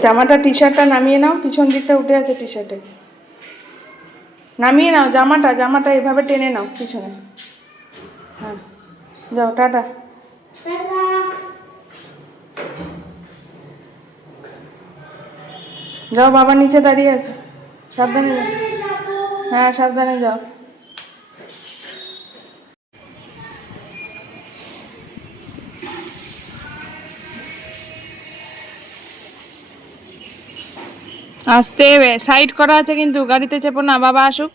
জামাটা টি শার্টটা নামিয়ে নাও, পিছন দিকটা উঠে আছে টি শার্টে। নামিয়ে নাও জামাটা এভাবে টেনে নাও পিছনে। হ্যাঁ যাও, টাটা। যাও, বাবা নিচে দাঁড়িয়ে আছে, সাবধানে যাও। হ্যাঁ সাবধানে যাও। আস্তে, সাইড করা আছে কিন্তু, গাড়িতে চেপো না, বাবা আসুক।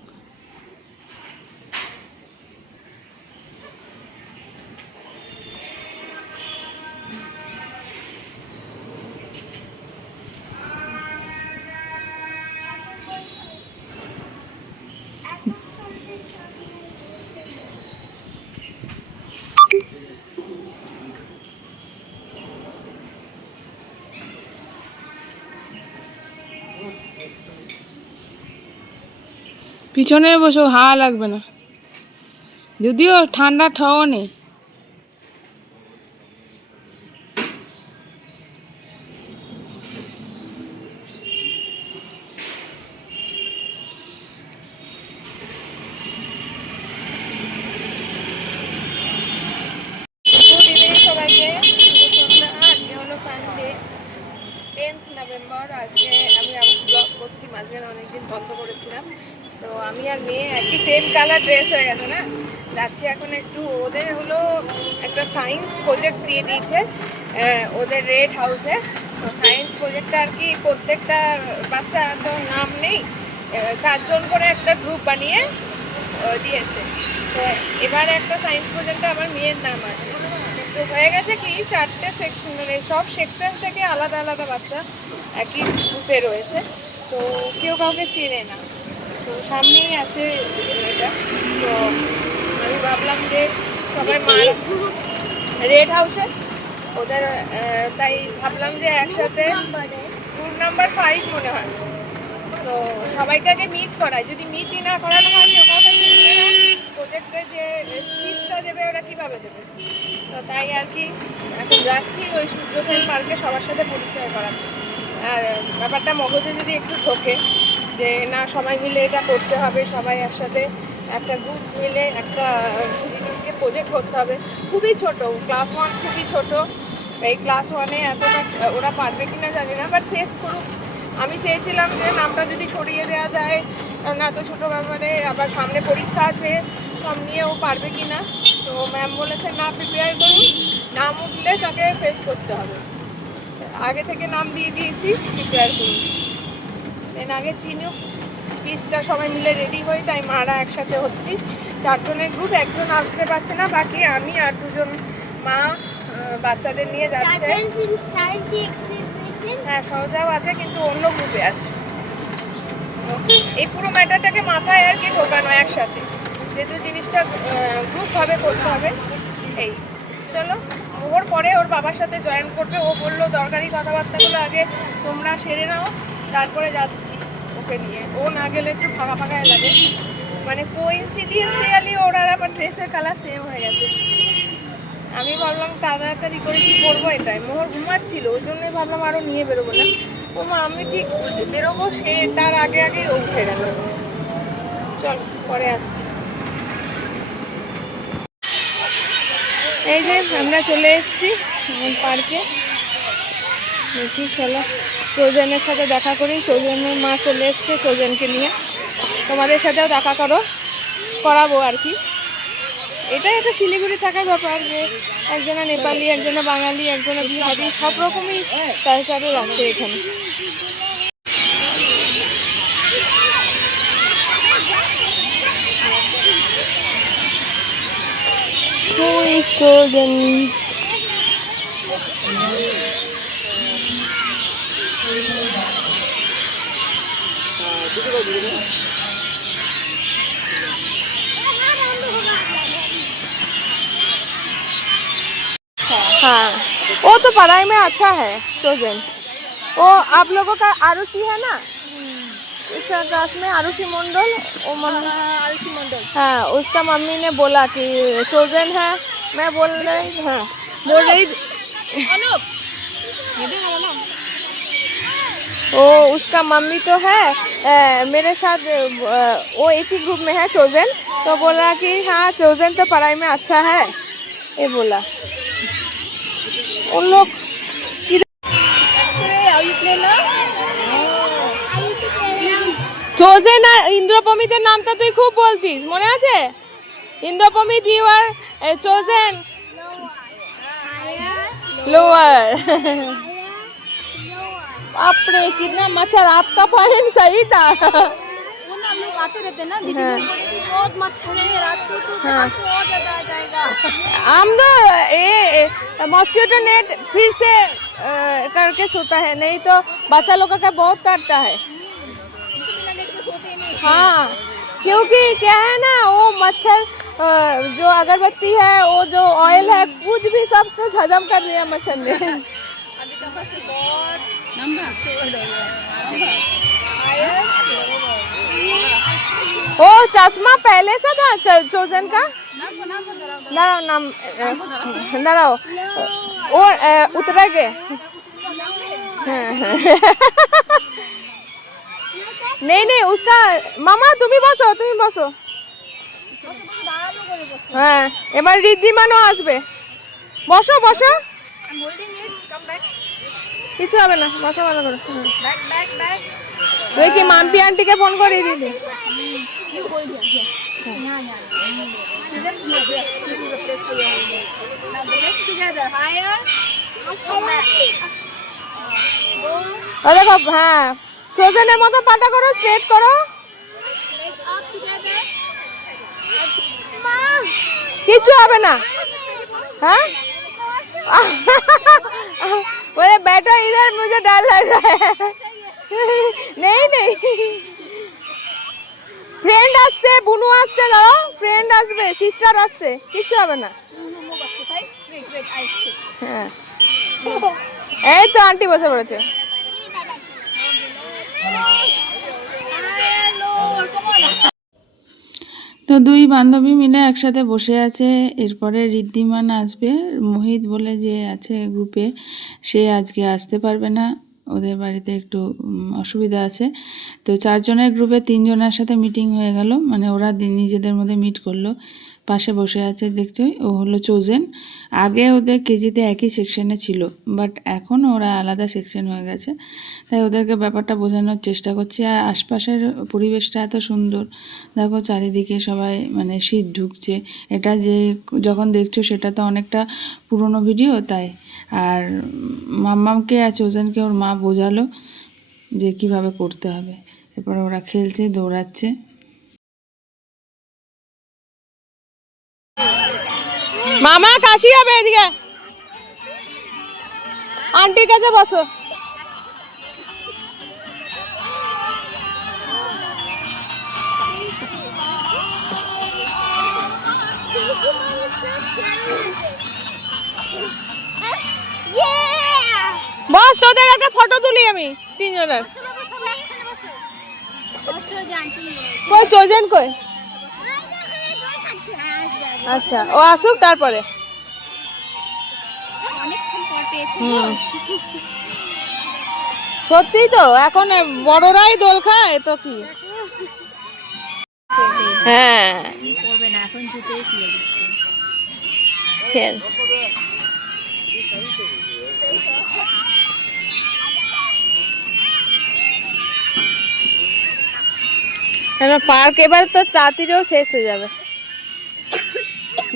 পিছনে বসো, হাওয়া লাগবে না, যদিও ঠান্ডা ঠাও নেই। সবাইকে শুভ সন্ধ্যা। আজকে হলো সানডে 10th নভেম্বর। আজকে আমি আবার ব্লগ করছি, মাঝখানে অনেকদিন বন্ধ করেছিলাম। তো আমি আর মেয়ে একই সেম কালার ড্রেস হয়ে গেছে না, যাচ্ছি এখন একটু। ওদের হলো একটা সায়েন্স প্রজেক্ট দিয়ে দিয়েছে ওদের রেড হাউসে। তো সায়েন্স প্রজেক্টটা আর কি প্রত্যেকটা বাচ্চা তো নাম নেই, 4 জন করে একটা গ্রুপ বানিয়ে দিয়েছে। তো এবার একটা সায়েন্স প্রজেক্টে আমার মেয়ের নাম আছে। তো হয়ে গেছে কি 4টে সেকশন, মানে সব সেকশন থেকে আলাদা আলাদা বাচ্চা একই গ্রুপে রয়েছে। তো কেউ কাউকে চেনে না। তো সামনেই আছে এটা। তো আমি ভাবলাম যে সবাই রেড হাউসে ওদের, তাই ভাবলাম যে একসাথে রুম নাম্বার 5 মনে হয়। তো সবাইকে আগে মিট করায়, যদি মিটই না করানো হয় কেউ কাউকে চিনবে না, প্রজেক্টে যে স্পিচটা দেবে ওরা কীভাবে দেবে। তো তাই আর কি এখন যাচ্ছি ওই সূর্যসেন পার্কে সবার সাথে পরিচয় করাতে। আর ব্যাপারটা মগজে যদি একটু ঢোকে যে না সবাই মিলে এটা করতে হবে, সবাই একসাথে একটা গ্রুপ মিলে একটা জিনিসকে প্রজেক্ট করতে হবে। খুবই ছোট, ক্লাস 1 খুবই ছোট। এই ক্লাস 1-এ এতটা ওরা পারবে কিনা জানি না, বাট ফেস করুক। আমি চেয়েছিলাম যে নামটা যদি সরিয়ে দেওয়া যায়, কারণ এত ছোটো ব্যাপারে, আবার সামনে পরীক্ষা আছে, সব নিয়ে ও পারবে কি না। তো ম্যাম বলেছে না, প্রিপেয়ার করুন, নাম উঠলে তাকে ফেস করতে হবে। আগে থেকে নাম দিয়ে দিয়েছি, প্রিপেয়ার করুন। দেন আগে চিনুক, স্পিচটা সবাই মিলে রেডি হই। তাই মারা একসাথে হচ্ছি, 4 জনের গ্রুপ। একজন আসতে পারছে না, বাকি আমি আর 2 জন মা বাচ্চাদের নিয়ে যাচ্ছে। হ্যাঁ সহজাও আছে, কিন্তু অন্য গ্রুপে আছে। এই পুরো ম্যাটারটাকে মাথায় আর কি ঢোকানো একসাথে, যেহেতু জিনিসটা গ্রুপভাবে করতে হবে। এই চলো, ওর পরে ওর বাবার সাথে জয়েন করবে। ও বললো দরকারি কথাবার্তাগুলো আগে তোমরা সেরে নাও, তারপরে যাচ্ছি ওকে নিয়ে। ও না গেলে একটু ফাঁকা ফাঁকাই লাগে। মানে কোইন্সিডেন্সিয়ালি ওরা আবার ড্রেসের কালার সেম হয়ে গেছে। আমি ভাবলাম তাড়াতাড়ি করে কী করবো, এটাই মোহর ঘুমাচ্ছিল, ওই জন্যই ভাবলাম আরও নিয়ে বেরোবো না। ও মা আমি ঠিক বেরোবো, সে তার আগে আগে ও উঠে গেল। চল পরে আসছি। এই যে আমরা চলে এসেছি পার্কে। দেখি চলো চৌজনের সাথে দেখা করি। চৌজনের মা চলে এসছে চৌজনকে নিয়ে, তোমাদের সাথেও দেখা করাবো আর কি। এটা একটা শিলিগুড়ি থাকার ব্যাপার যে একজনা নেপালি, একজনা বাঙালি, একজনা বিহারি, সব রকমই কালচারের আছে এখানে। Who is Jordan? हाँ वो तो पढ़ाई में अच्छा है चोजन। वो आप लोगों का आरुषि है ना, इस क्लास में आरुषि मंडल, वो आरुषि मंडल। हाँ उसका मम्मी ने बोला कि चोजन है। मैं बोल रही वो उसका मम्मी तो है मेरे साथ, वो एक ही ग्रुप में है चोजन, तो बोला कि हाँ चोजन तो पढ़ाई में अच्छा है, ये बोला। उन लोग চোজেন আর ইন্দ্রপমিতের নামটা তুই খুব বলতিস, মনে আছে? ইন্দ্রপমিত ইউ আর চোজেন लोअर। बाप रे कितना मच्छर, आपका पॉइंट सही था। हम लोग आते रहते हैं ना दीदी, बहुत मच्छर है रात को, तो और ज्यादा आ जाएगा। हम तो ये मॉस्किटो नेट फिर से करके सोता है, नहीं तो बच्चा लोग का बहुत काटता है। हाँ, क्योंकि क्या है ना, वो मच्छर जो अगरबत्ती है, वो जो ऑयल है, कुछ भी सब कुछ हजम कर लिया मच्छर ने। वो चश्मा पहले से था चोजन का, नाम नाराओ वो उतर गए। नहीं उसका मामा তুমি বসো। হ্যাঁ, এবার ঋদ্ধিমানও আসবে, বসো কিছু হবে না, বসো ভালো করে। তুই কি মাম্পি আন্টিকে ফোন করে দিদি? দেখো, হ্যাঁ চোজনের মতো পাটা করো, স্ট্রেট করো, কিছু হবে না। हाँ बोले बैठो इधर, मुझे डर लग रहा है। नहीं फ्रेंड আসছে, বুনু আসছে, দাঁড়াও, ফ্রেন্ড আসবে, সিস্টার আসছে, কিছু হবে না। হ্যাঁ, এই তো আন্টি বসে পড়েছে। তো দুই বান্ধবী মিলে একসাথে বসে আছে। এরপরে ঋদ্ধিমান আসবে, মোহিত বলে যে আছে গ্রুপে, সে আজকে আসতে পারবে না, ওদের বাড়িতে একটু অসুবিধা আছে। তো 4 জনের গ্রুপে 3 জনের সাথে মিটিং হয়ে গেল, মানে ওরা নিজেদের মধ্যে মিট করলো। পাশে বসে আছে দেখছো, ও হলো চোজেন। আগে ওদের কেজিতে একই সেকশনে ছিল, বাট এখন ওরা আলাদা সেকশন হয়ে গেছে, তাই ওদেরকে ব্যাপারটা বোঝানোর চেষ্টা করছি। আর আশপাশের পরিবেশটা এত সুন্দর, দেখো চারিদিকে সবাই মানে শীত ঢুকছে। এটা যে যখন দেখছো সেটা তো অনেকটা পুরনো ভিডিও, তাই। আর মাম্মামকে আর চোজেনকে ওর মা বোঝালো যে কিভাবে করতে হবে। এরপর ওরা খেলছে, দৌড়াচ্ছে। মামা কাশি হবে, এদিকে আন্টির কাছে বসো। বস, তোদের একটা ফটো তুলি আমি 3 জনের। কই চোজেন কই? আচ্ছা, ও আসুক তারপরে। সত্যি তো, এখন বড়রাই দোল খায় তো কি। হ্যাঁ, খেল। পার্ক এবার তো তাড়াতাড়িও শেষ হয়ে যাবে।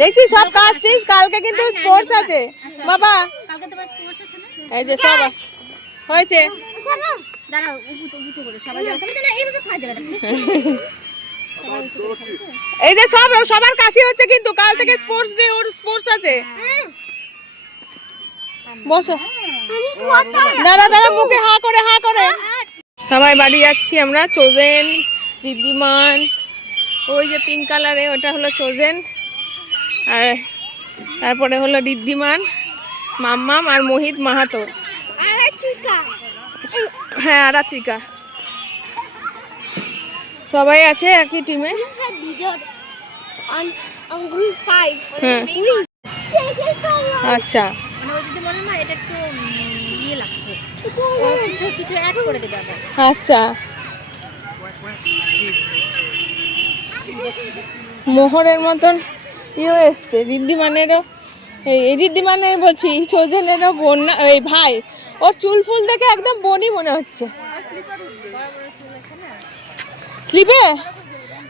দেখছি সব কাজ শেষ, কালকে কিন্তু স্পোর্টস আছে বাবা। এই যে সব হয়েছে, এই যে সবার কাশি হচ্ছে, কিন্তু কাল থেকে স্পোর্টস ডে, ওর স্পোর্টস আছে। বসো, দাঁড়া মুখে হা করে। সবাই বাড়ি যাচ্ছি আমরা, চোজেন, ঋদ্ধিমান, ওই যে পিঙ্ক কালারে ওটা হলো চোজেন, আর তারপরে হলো ঋদ্ধিমান, মাম্মাম আর মোহিত মাহাতো। হ্যাঁ, আর আত্রিকা, সবাই আছে একই টিমে। আচ্ছা, কিছু কিছু অ্যাড করে দেবে আবার। আচ্ছা, মোহরের মতন ইয়ে এসছে ঋদ্ধিমানেরও, এই ঋদ্ধিমানের বলছি চোজেনেরও বোন না, এই ভাই, ওর চুল ফুল দেখে একদম বোনই মনে হচ্ছে। স্লিপে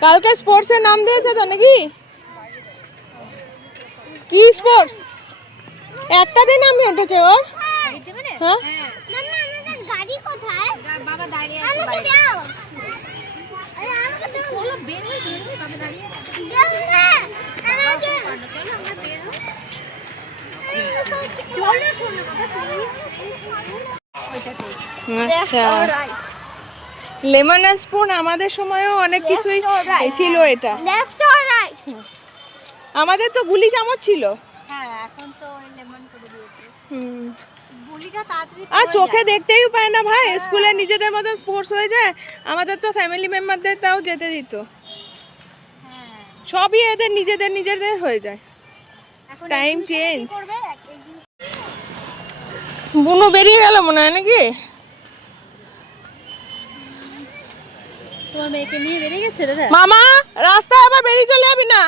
কালকে স্পোর্টসের নাম দিয়েছে তো নাকি? কি স্পোর্টস? একটা দিন আমি হেঁটেছে ওর। হ্যাঁ মাম্মা আমাদের গাড়ি কোথায়? বাবা দাঁড়িয়ে আছে আমাকে দাও। আরে আমাকে দাও। চলো বের হই, বাবা দাঁড়িয়ে আছে। দাও না আমাকে। চলো আমরা বের হই। চলো শোনো কথা ওইটাতে। আচ্ছা, লেমন স্পুন আমাদের সময়ও অনেক কিছুই ছিল এটা। Left or right? আমাদের তো গুলি চামচ ছিল। হ্যাঁ এখন তো লেমন করে দিয়েছে। হুম, গুলিটা তাড়াতাড়ি আর চোখে দেখতেই পায় না ভাই, স্কুলে নিজেদের মতন স্পোর্টস হয়ে যায়। আমাদের তো ফ্যামিলি মেম্বারদের তাও যেতে দিত, হ্যাঁ সবই এদের নিজেদের হয়ে যায়। এখন টাইম exhibition চেঞ্জ। কি করবে? বুনু বেরিয়ে গেল মনে হয় নাকি? তোমার মেয়েকে নিয়ে বেরিয়ে গেছে দাদা? মামা রাস্তায় আবার বেরিয়ে চলে যাবি না।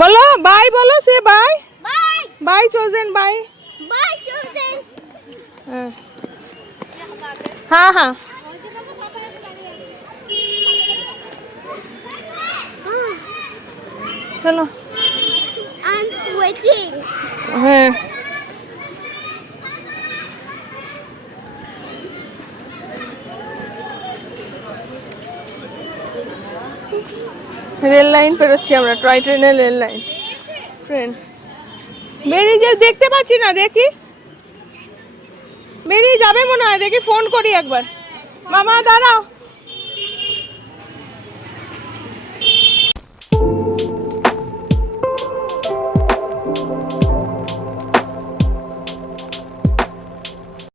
বলো বাই, বলো সে বাই, বাই বাই চোজেন, বাই। বাই চলতেন। হ্যাঁ হ্যাঁ, চলো। I am waiting. হ্যাঁ, রেল লাইন পেরোচ্ছি আমরা, টয় ট্রেনের রেল লাইন। ট্রেন বেরিয়ে যে দেখতে পাচ্ছি না, দেখি বেরিয়ে যাবে মনে হয়, দেখি ফোন করি একবার। মামা দাঁড়াও।